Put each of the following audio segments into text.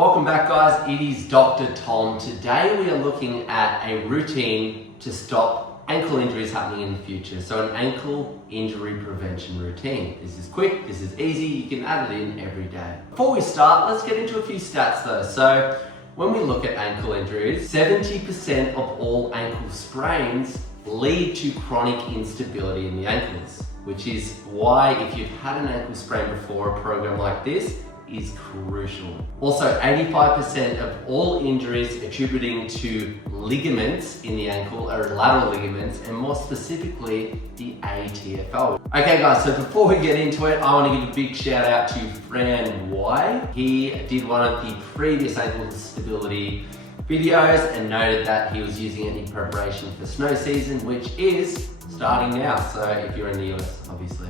Welcome back, guys. It is Dr. Tom. Today we are looking at a routine to stop ankle injuries happening in the future. So an ankle injury prevention routine. This is quick, this is easy, you can add it in every day. Before we start, let's get into a few stats though. So when we look at ankle injuries, 70% of all ankle sprains lead to chronic instability in the ankles, which is why if you've had an ankle sprain before, a program like this is crucial. Also, 85% of all injuries attributing to ligaments in the ankle are lateral ligaments, and more specifically, the ATFL. Okay guys, so before we get into it, I want to give a big shout out to Fran Y. He did one of the previous ankle stability videos and noted that he was using it in preparation for snow season, which is starting now, so if you're in the US, obviously.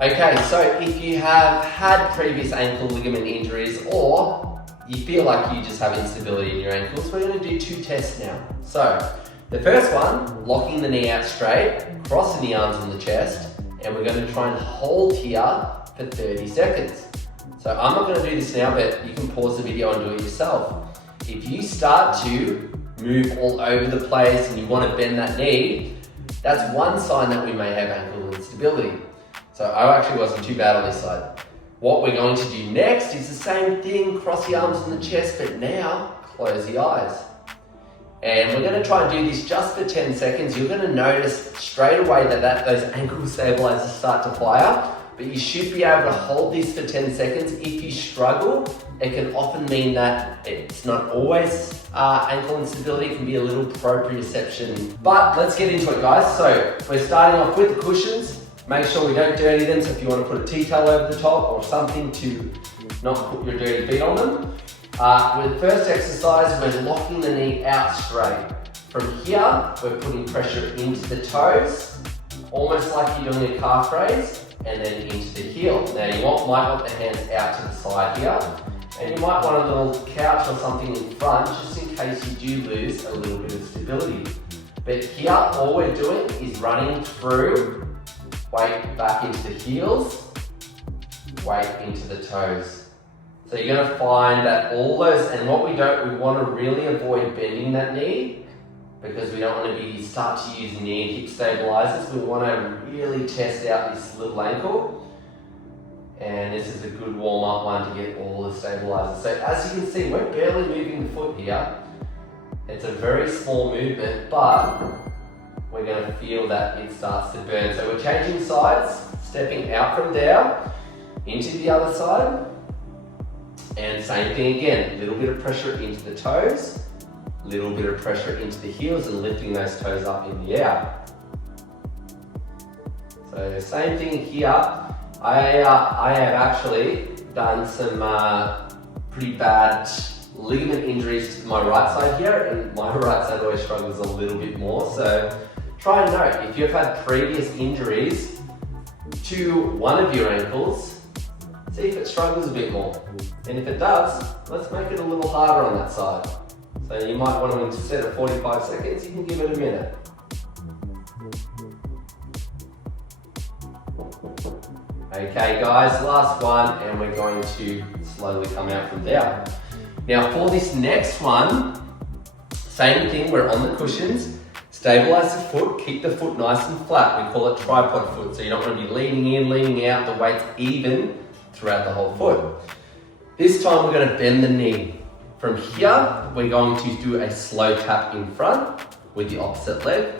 Okay, so if you have had previous ankle ligament injuries or you feel like you just have instability in your ankles, we're going to do two tests now. So the first one, locking the knee out straight, crossing the arms on the chest, and we're going to try and hold here for 30 seconds. So I'm not going to do this now, but you can pause the video and do it yourself. If you start to move all over the place and you want to bend that knee, that's one sign that we may have ankle instability. So I actually wasn't too bad on this side. What we're going to do next is the same thing, cross the arms on the chest, but now close the eyes. And we're going to try and do this just for 10 seconds. You're going to notice straight away that those ankle stabilizers start to fire, but you should be able to hold this for 10 seconds. If you struggle, it can often mean that it's not always ankle instability, it can be a little proprioception. But let's get into it, guys. So we're starting off with the cushions. Make sure we don't dirty them, so if you want to put a tea towel over the top or something to not put your dirty feet on them. With the first exercise, we're locking the knee out straight. From here, we're putting pressure into the toes, almost like you're doing a calf raise, and then into the heel. Now you might want the hands out to the side here, and you might want a little couch or something in front, just in case you do lose a little bit of stability. But here, all we're doing is running through, weight back into the heels, weight into the toes. So you're going to find that all those, and what we want to really avoid bending that knee, because we don't want to start to use knee and hip stabilizers. We want to really test out this little ankle, and this is a good warm-up one to get all the stabilizers. So as you can see, we're barely moving the foot here. It's a very small movement, but we're going to feel that it starts to burn. So we're changing sides, stepping out from there into the other side. And same thing again, a little bit of pressure into the toes, a little bit of pressure into the heels and lifting those toes up in the air. So same thing here. I have actually done some pretty bad ligament injuries to my right side here, and my right side always struggles a little bit more. So try and note, if you've had previous injuries to one of your ankles, see if it struggles a bit more. And if it does, let's make it a little harder on that side. So you might want to, instead of 45 seconds, you can give it a minute. Okay guys, last one, and we're going to slowly come out from there. Now for this next one, same thing, we're on the cushions. Stabilize the foot, keep the foot nice and flat. We call it tripod foot, so you don't want to be leaning in, leaning out, the weight's even throughout the whole foot. This time we're going to bend the knee. From here, we're going to do a slow tap in front with the opposite leg,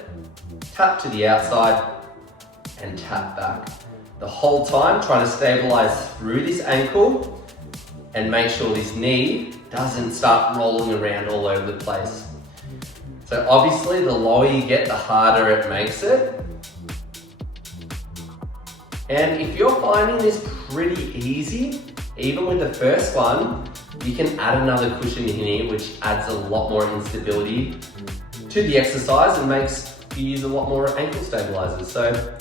tap to the outside, and tap back. The whole time, trying to stabilize through this ankle and make sure this knee doesn't start rolling around all over the place. So obviously, the lower you get, the harder it makes it. And if you're finding this pretty easy, even with the first one, you can add another cushion in here, which adds a lot more instability to the exercise and makes you use a lot more ankle stabilizers. So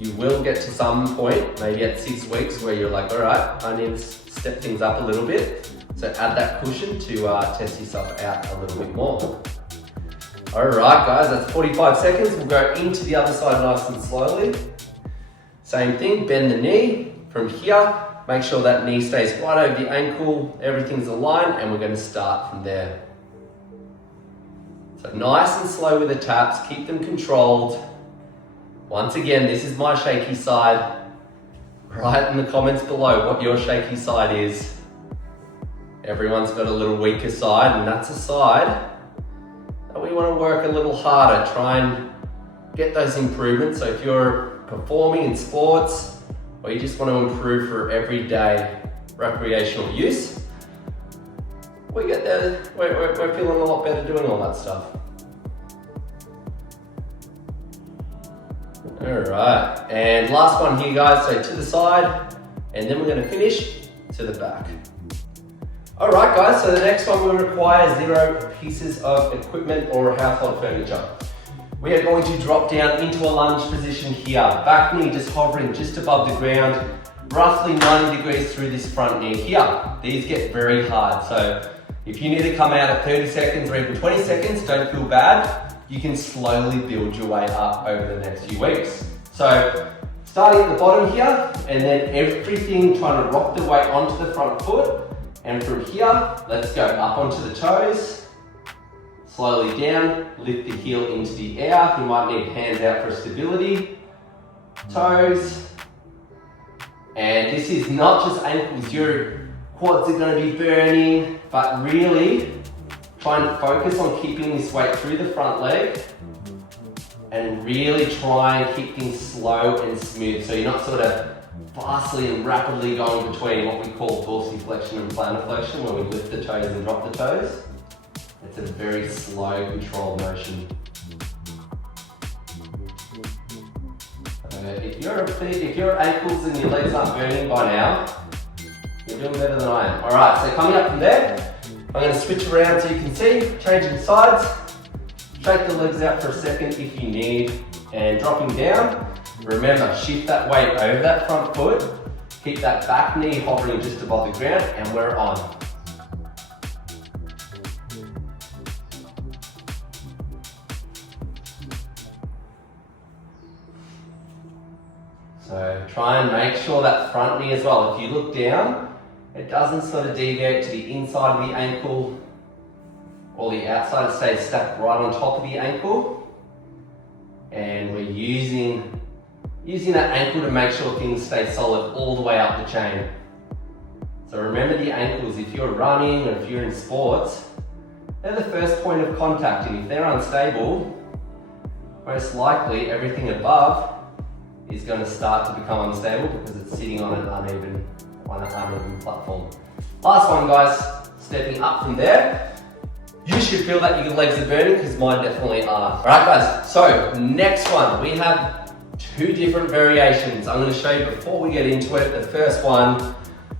you will get to some point, maybe at 6 weeks, where you're like, all right, I need to step things up a little bit. So add that cushion to test yourself out a little bit more. All right, guys, that's 45 seconds. We'll go into the other side nice and slowly. Same thing, bend the knee. From here, Make sure that knee stays right over the ankle, everything's aligned, and we're going to start from there. So nice and slow with the taps, keep them controlled. Once again, this is my shaky side. Write in the comments below what your shaky side is. Everyone's got a little weaker side, and that's a side that we want to work a little harder, try and get those improvements. So if you're performing in sports, or you just want to improve for everyday recreational use, we're feeling a lot better doing all that stuff. All right, and last one here, guys. So to the side, and then we're going to finish to the back. All right, guys, so the next one will require 0 pieces of equipment or household furniture. We are going to drop down into a lunge position here. Back knee just hovering just above the ground, roughly 90 degrees through this front knee here. These get very hard, so if you need to come out at 30 seconds or even 20 seconds, don't feel bad. You can slowly build your way up over the next few weeks. So starting at the bottom here, and then everything trying to rock the weight onto the front foot. And from here, let's go up onto the toes, slowly down, lift the heel into the air. You might need hands out for stability. Toes. And this is not just ankles, your quads are going to be burning, but really try and focus on keeping this weight through the front leg and really try and keep things slow and smooth. So you're not sort of fastly and rapidly going between what we call dorsiflexion and plantar flexion, where we lift the toes and drop the toes. It's a very slow, controlled motion. If your ankles and your legs aren't burning by now, you're doing better than I am. All right, so coming up from there, I'm going to switch around so you can see, changing sides. Shake the legs out for a second if you need, and dropping down. Remember, shift that weight over that front foot, keep that back knee hovering just above the ground, and we're on. So try and make sure that front knee as well, if you look down, it doesn't sort of deviate to the inside of the ankle or the outside, it stays stacked right on top of the ankle. And we're using that ankle to make sure things stay solid all the way up the chain. So remember the ankles, if you're running or if you're in sports, they're the first point of contact, and if they're unstable, most likely everything above is going to start to become unstable because it's sitting on an uneven platform. Last one, guys, stepping up from there. You should feel that your legs are burning because mine definitely are. All right, guys, so next one, we have 2 different variations. I'm going to show you before we get into it. The first one,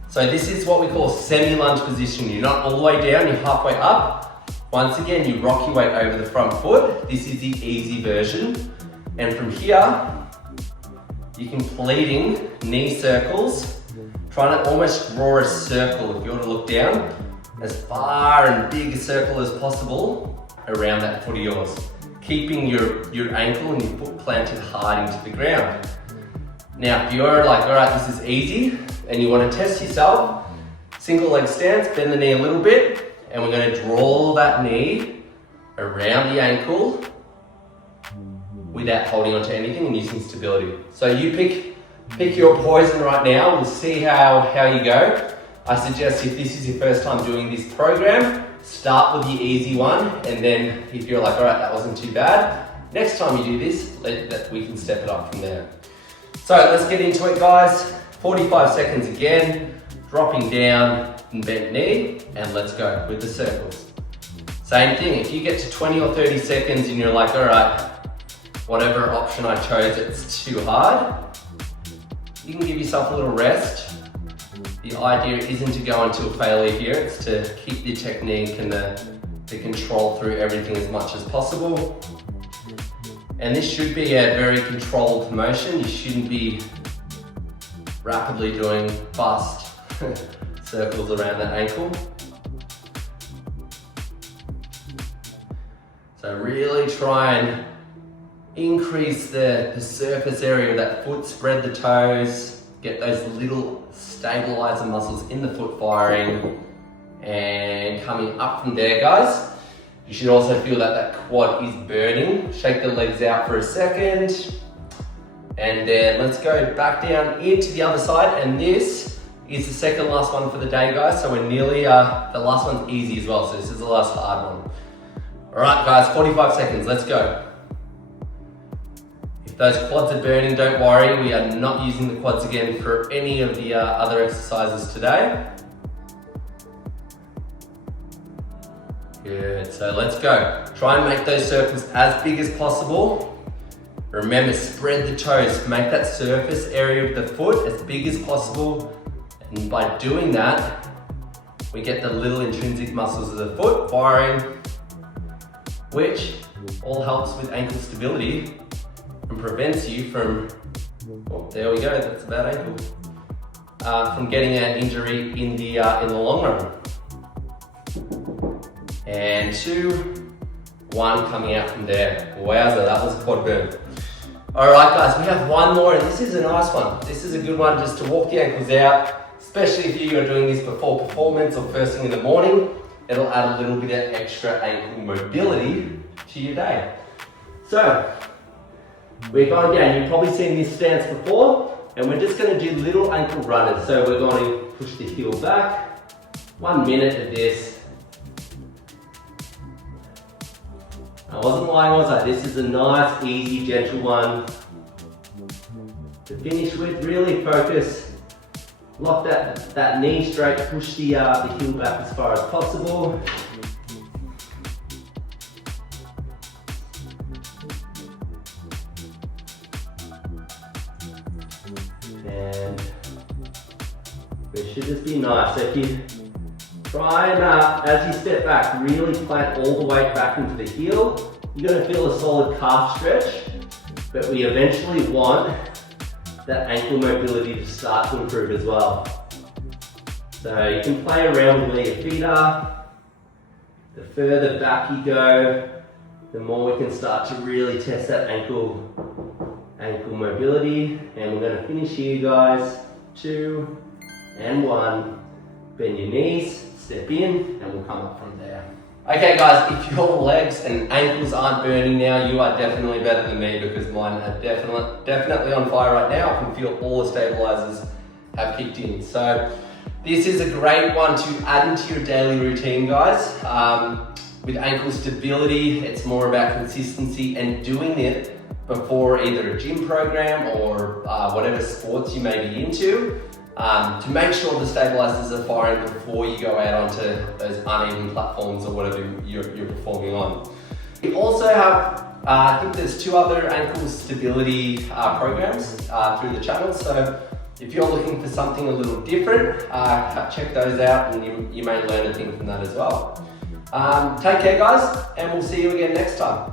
so this is what we call semi-lunge position. You're not all the way down, you're halfway up. Once again, you rock your weight over the front foot. This is the easy version. And from here, you're completing knee circles, trying to almost draw a circle, if you want to look down, as far and big a circle as possible around that foot of yours. Keeping your ankle and your foot planted hard into the ground. Now, if you're like, all right, this is easy, and you want to test yourself, single leg stance, bend the knee a little bit, and we're going to draw that knee around the ankle without holding onto anything and using stability. So you pick your poison right now. We'll see how you go. I suggest if this is your first time doing this program, start with the easy one, and then if you're like, all right, that wasn't too bad, next time you do this, we can step it up from there. So let's get into it, guys. 45 seconds again, dropping down and bent knee, and let's go with the circles. Same thing, if you get to 20 or 30 seconds and you're like, all right, whatever option I chose, it's too hard, you can give yourself a little rest. The idea isn't to go into a failure here, it's to keep the technique and the control through everything as much as possible. And this should be a very controlled motion. You shouldn't be rapidly doing fast circles around that ankle. So really try and increase the surface area of that foot, spread the toes, get those little stabilize the muscles in the foot firing. And coming up from there, guys, you should also feel that that quad is burning. Shake the legs out for a second. And then let's go back down into the other side. And this is the second last one for the day, guys. So we're nearly, the last one's easy as well. So this is the last hard one. All right, guys, 45 seconds, let's go. If those quads are burning, don't worry. We are not using the quads again for any of the other exercises today. Good, so let's go. Try and make those circles as big as possible. Remember, spread the toes. Make that surface area of the foot as big as possible. And by doing that, we get the little intrinsic muscles of the foot firing, which all helps with ankle stability and prevents you from, oh, there we go, that's a bad ankle, from getting an injury in the long run. And 2, 1 coming out from there. Wowza, that was a quad burn. All right, guys, we have one more, and this is a nice one. This is a good one just to walk the ankles out, especially if you are doing this before performance or first thing in the morning. It'll add a little bit of extra ankle mobility to your day. So, we're going down. You've probably seen this stance before, and we're just going to do little ankle runners. So we're going to push the heel back. 1 minute of this. I wasn't lying, was I? This is a nice, easy, gentle one to finish with. Really focus. Lock that knee straight. Push the heel back as far as possible. And it should just be nice. So if you try and, as you step back, really plant all the weight back into the heel, you're going to feel a solid calf stretch, but we eventually want that ankle mobility to start to improve as well. So you can play around with where your feet are. The further back you go, the more we can start to really test that ankle mobility. And we're going to finish here, guys. 2 and 1. Bend your knees, step in, and we'll come up from there. Okay, guys, if your legs and ankles aren't burning now, you are definitely better than me, because mine are definitely on fire right now. I can feel all the stabilizers have kicked in. So this is a great one to add into your daily routine, guys. With ankle stability, it's more about consistency and doing it before either a gym program or whatever sports you may be into, to make sure the stabilizers are firing before you go out onto those uneven platforms or whatever you're performing on. We also have, I think there's 2 other ankle stability programs through the channel. So if you're looking for something a little different, check those out, and you may learn a thing from that as well. Take care, guys, and we'll see you again next time.